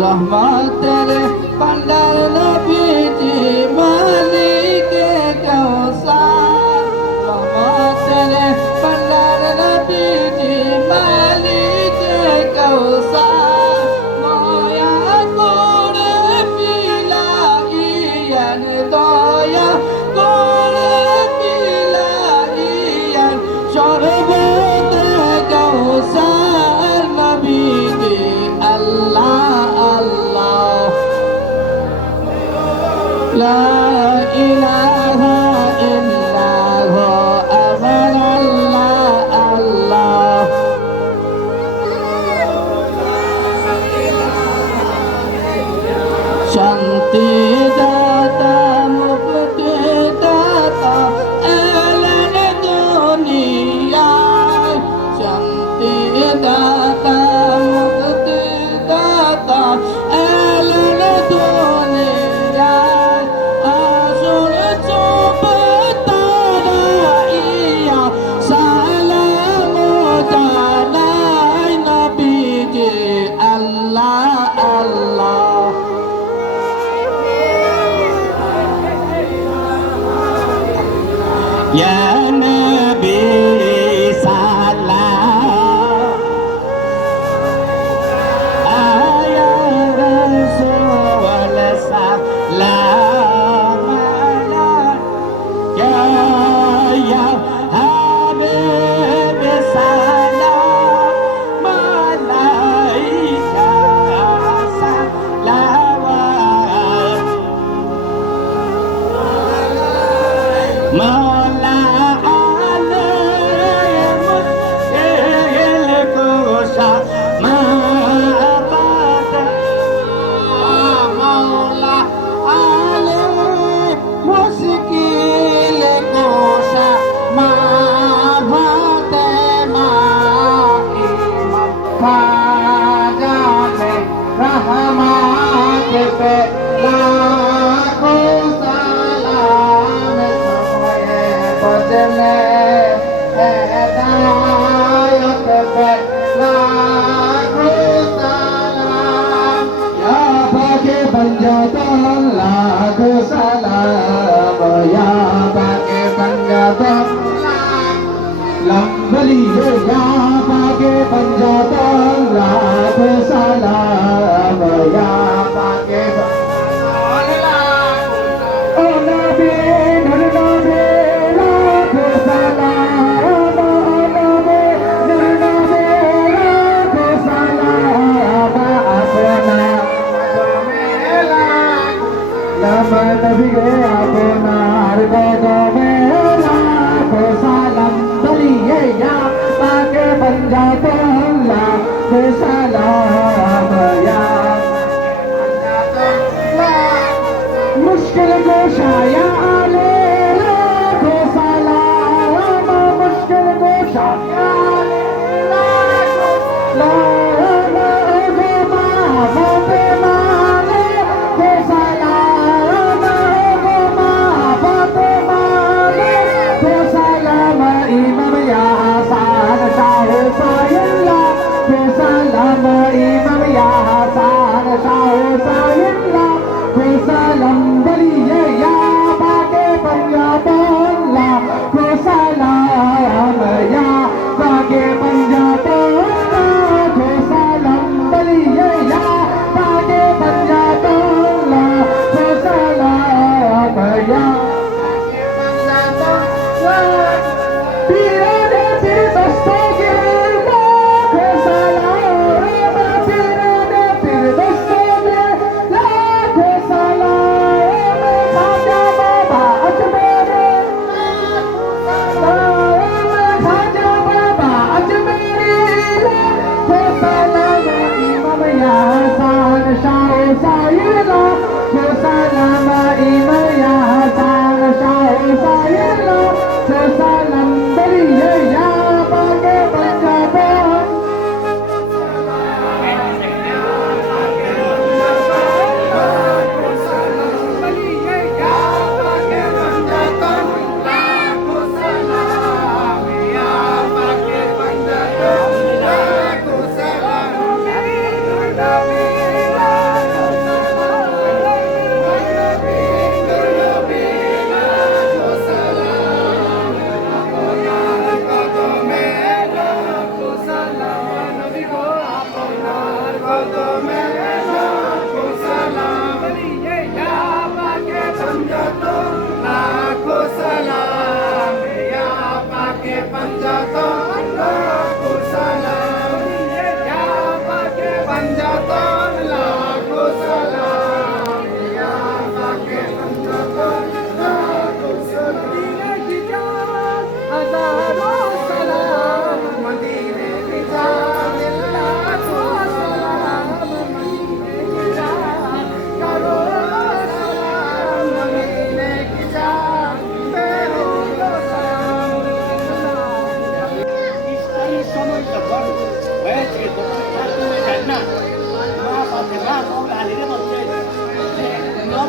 রহমতের ভান্ডার নবীজি মালিকে কাউসার রহমতের ভান্ডার নবীজি মালিকে কাউসার দয়া করে বিলাইয়ান দয়া করে বিলাইয়ান শরবত কাউসার নবীজি আল্লাহ আল্লাহ লা ইলাহা ইল্লাল্লাহ আমার আল্লাহ আল্লাহ শান্তি দাতা মুক্তি দাতা এলেন দুনিয়ায় শান্তি দাতা মুক্তি দাতা এলেন দুনিয়ায় আসল চুপ তারাইয়া সালাম জানাই নবীজি আল্লাহ আল্লাহ يا نبي سلام يا رسول سلام يا حبيب سلام عليك صلوات مولا عليهم الكوشة ما أبدا مولا عليهم مشكل كوشة ما فاطمة إمام فاجعل رحمات पे लाखों सलाम समय बदले हिदायत पे लाखों सलाम या बाके बन जाता लाखों सलाम या बाके बन जाता लंबली या बाके बन जाता लाखों सलाम या बाके ओ नबी नूर नबी लाखों सलाम ओ नबी नूर नबी लाखों सलाम अपना मेला लम्बा नबी गे अपना कदमे लाखों सलाम बलिए या बाके बन जाता लाखों सलाम या मुश्किल गोशा या आले लाखों सलाम मुश्किल गोशा या आले लाखों सलाम गो माफ़े माने के सलाम गो माफ़े माने के सलाम इमाम या हसन शाह सायल्ला के सलाम इमाम या हसन शाह सायल्ला के सलाम बलिए या बाके पंजाब अल्लाह के सलाम या बाके पंजाब अल्लाह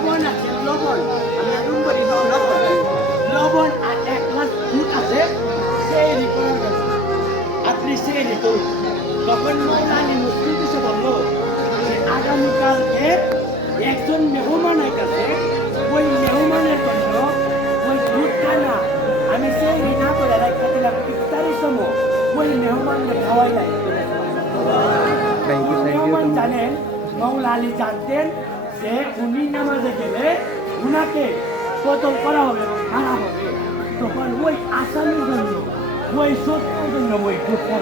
লবণ আছে লবণ আমি এখন বলি লবণ লবণ আর 1 গ্লাস দুধ আছে সেই রিপোর্ট আপনি সেই রিপোর্ট তখন মৌলানি মুসলিম এসে বলল যে আগামীকালকে একজন মেহমানের কাছে ওই মেহমানের জন্য ওই দুধটা না আমি সেই না করে রাখতে দিলাম ইফতারের সময় ওই মেহমানকে খাওয়াই লাগে মেহমান জানেন মৌলা আলী জানতেন যে উনি নামাজে গেলে উনাকে কতল করা হবে এবং মারা হবে তখন ওই আসামির জন্য ওই সত্যের জন্য ওই দুধটা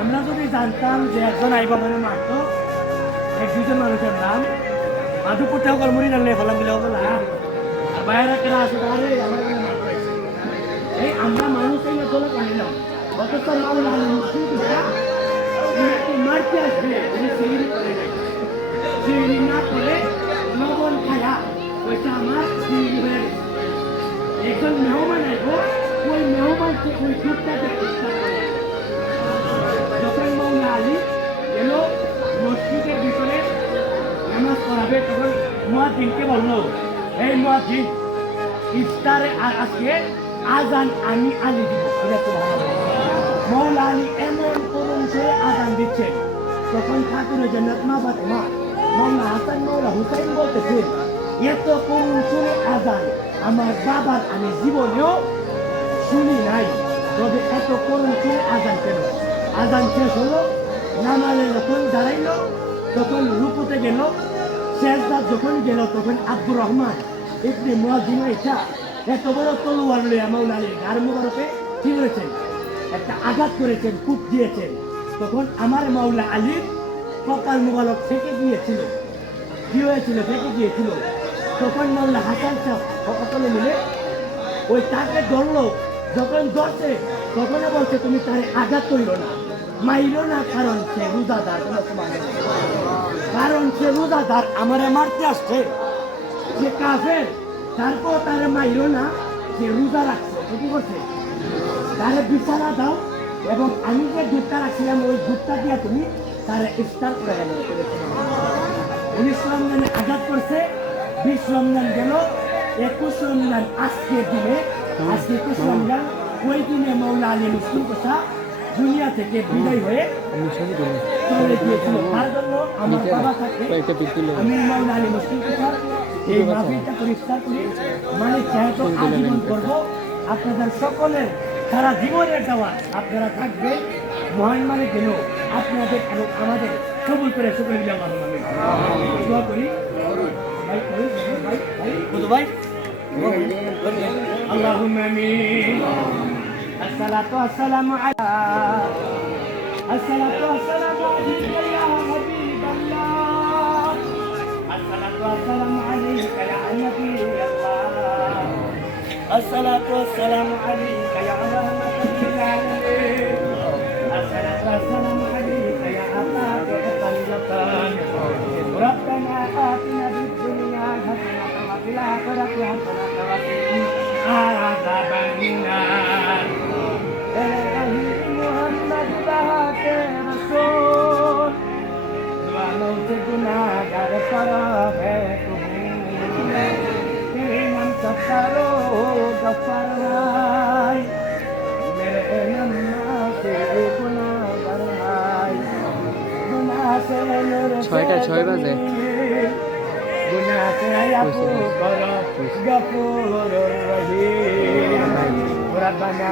আমরা যদি জানতাম যে একজন আইবা মানে মাত্র এক দুজন মানুষের নাম মাধুপুর ঠাকুর মুড়ি জানলে ফলাম দিলে বলা আর বাইরে কেনা আছে তাহলে এই আমরা মানুষ এই দলে পাইলাম অথচ মাওলা মারতে আসবে উনি সিঁড়ি করে নাই সিঁড়ি না করে লবণ খায়া ওইটা আমার সিঁড়ি হয়ে গেছে একজন মেহমান আইব ওই মেহমানকে ওই দুধটাকে যখন মাওলা আলী গেল মসজিদের ভিতরে নামাজ পড়াবে তখন মুয়াজ্জিনকে বললো এই মুয়াজ্জিন ইফতারে আজকে আজান আমি আলী দিব মৌলা আলী এমন করুন সে আজান দিচ্ছেন তখন ঠাকুরের জান্নাত মা ফাতেমা মৌলা হাসান মৌলা হুসাইন বলতেছে এত করুন সুরে আজান আমার বাবার আমি জীবনেও শুনি নাই তবে এত করুন সুরে আজান কেন আজান শেষ হলো নামাজে যখন দাঁড়াইলো তখন রুকুতে গেল শেষদার যখন গেল তখন আব্দুর রহমান ইবনে মুয়াজ্জিন এটা এত বড় তলোয়ার লইয়া মাওলা আলী গার মুবারকে কি করেছেন একটা আঘাত করেছেন কূপ দিয়েছেন তখন আমার মাওলা আলীর কপাল মুবারক থেকে গিয়েছিল কি হয়েছিল থেকে গিয়েছিল তখন মাওলা হাসান সাহেব সকলে মিলে ওই তাকে ধরলো যখন ধরছে তখনও বলছে তুমি তারে আঘাত করিল না মাইল না কারণ সে রোজাদার কারণ সে রোজাদার আমারে মারতে আসছে সে কাফের তারপর তারে মাইল না সে রোজা রাখছে কি করছে তারে বিছানা দাও এবং আমি যে দুধটা রাখছিলাম ওই দুধটা দিয়ে তুমি তারে ইফতার করে গেল 19 রমজানে আঘাত করছে 20 রমজান গেল 21 রমজান আজকে দিনে আজকে 21 রমজান ওই দিনে মাওলা আলী মুসলিম কথা দুনিয়া থেকে বিদায় হয়ে চলে গিয়েছিল তার জন্য আমার বাবা থাকে আমি মাওলা আলী মুসলিম কথা এই মাহফিলটা পরিষ্কার করি মানে যেহেতু আজীবন করবো আপনাদের সকলের সারা জীবনের দেওয়া আপনারা থাকবেন মহান মানে কেন আপনাদের এবং আমাদের কবুল করে সকলে মিলে আমার দোয়া করি ভাই আল্লাহুম্মা আমিন আসসালাতু ওয়াসসালামু আলা আসসালাতু ওয়াসসালামু আলাইকা ইয়া হাবিবাল্লাহ আসসালাতু ওয়াসসালামু আলাইকা ইয়া নাবিয়াল্লাহ الصلاة والسلام عليك يا رحمة للعالمين الصلاة والسلام عليك يا عطاء الطيبان ربنا آتنا في الدنيا حسنة وفي الآخرة حسنة وقنا عذاب النار محمد بهاك رسول وموت गुनाहगार सराफ है सत्तारो गफ्फार भाई मेरे नन्ना से गुनाहगार भाई गुनाह से मेरे 6টা 6 বাজে गुनाह से आपको करो गफूर रहीम रब्बाना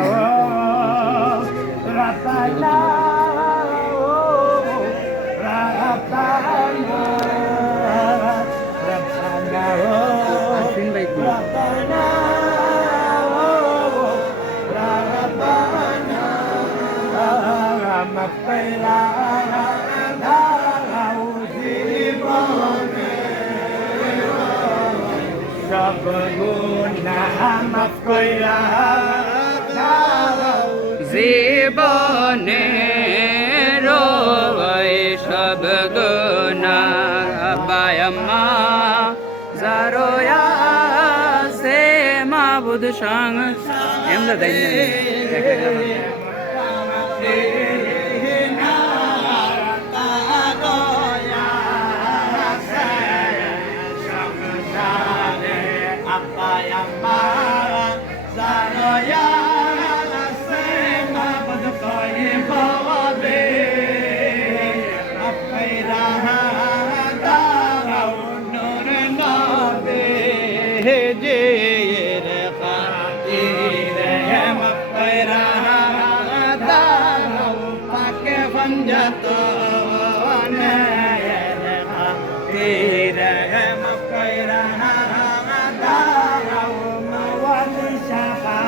रब्बाना জীবনে রোয় সব গুনাহ বায়াম্মা জারোয়া সে মাবুদ সং এমদা দাইনা গঞ্জত তীরে মকইরা দাও মাওয়ালি শাফা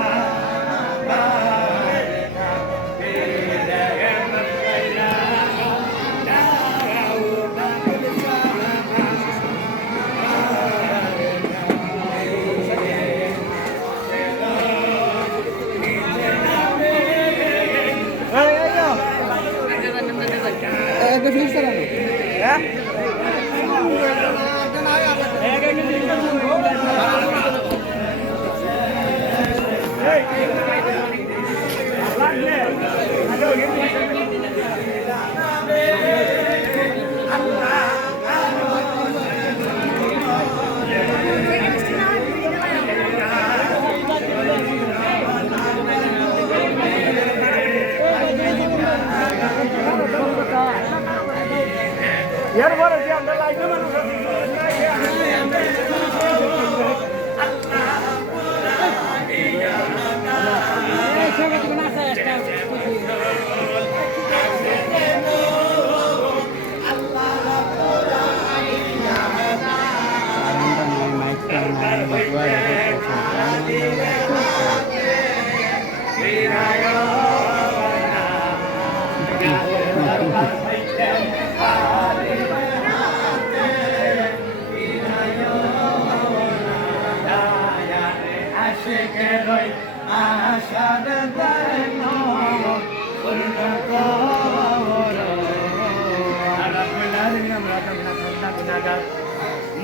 এরপরে যে আমরা লাইভে মানুষ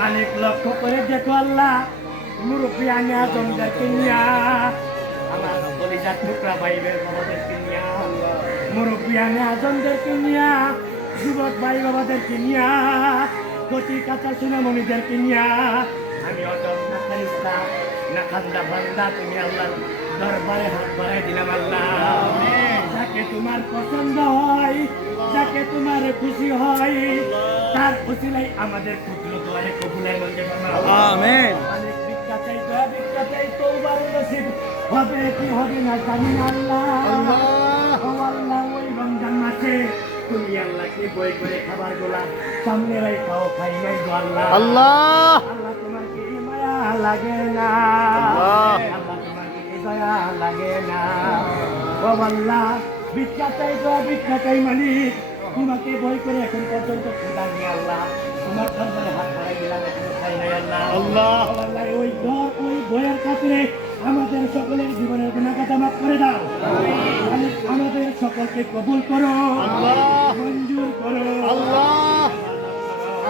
মালিক লক্ষ্য করে দেখো আল্লাহ মুরব্বী আমি আজমদেরকে নিয়া আমার কলিজার টুকরা ভাইবের বাবাদেরকে নিয়া মুরব্বী আমি আজমদেরকে নিয়া যুবক ভাই বাবাদেরকে নিয়া কচি কাঁচা সোনামণিদেরকে নিয়া আমি অজম না খারিস্তা না খান্দা বান্দা তুমি আল্লাহ দরবারে হাত বাড়াই দিলাম আল্লাহ যাকে তোমার পছন্দ হয় যাকে তোমার খুশি হয় তার উসিলাই আমাদের ক্ষুদ্র দোয়ারে কবুলের মধ্যে আমিন অনেক ভিক্ষা চাই দোয়া ভিক্ষা চাই তওবার নসিব হবে কি হবে না জানি না আল্লাহ ও আল্লাহ ওই রমজান মাসে তুমি আল্লাহকে বই করে খাবারগুলা সামনে রাখাও খাই নাই গো আল্লাহ আল্লাহ আল্লাহ তোমার কি মায়া লাগে না আল্লাহ তোমার কি দয়া লাগে না ও আল্লাহ ভিক্ষা চাই দোয়া ভিক্ষা চাই মালিক তোমাকে বই করে এখন পর্যন্ত খোদা নিয়ে আল্লাহ তোমার দরবারে হাত বাড়াই দিলাম এখনো খাই নাই আল্লাহ আল্লাহ আল্লাহ ওই দর ওই বইয়ের কাছে আমাদের সকলের জীবনের গুনাহগাতা মাফ করে দাও আমাদের সকলকে কবুল করো আল্লাহ মঞ্জুর করো আল্লাহ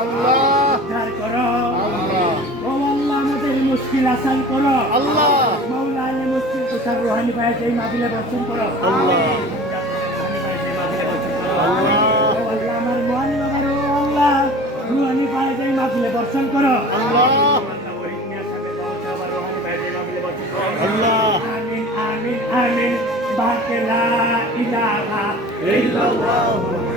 আল্লাহ উদ্ধার করো আল্লাহ ও আল্লাহ আমাদের মুশকিল আসান করো আল্লাহ মাওলা আলে মুশকিল কোথার রুহানি পায় সেই মাহফিলে বর্ষণ করো আল্লাহ রুহানি পায় সেই মাহফিলে বর্ষণ করো আল্লাহ ও আল্লাহ আমার মুআনি বাবার ও আল্লাহ রুহানি পায় সেই মাহফিলে বর্ষণ করো আল্লাহ আল্লাহ আমিন আমিন আমিন বাকে লা ইলাহা ইল্লাল্লাহ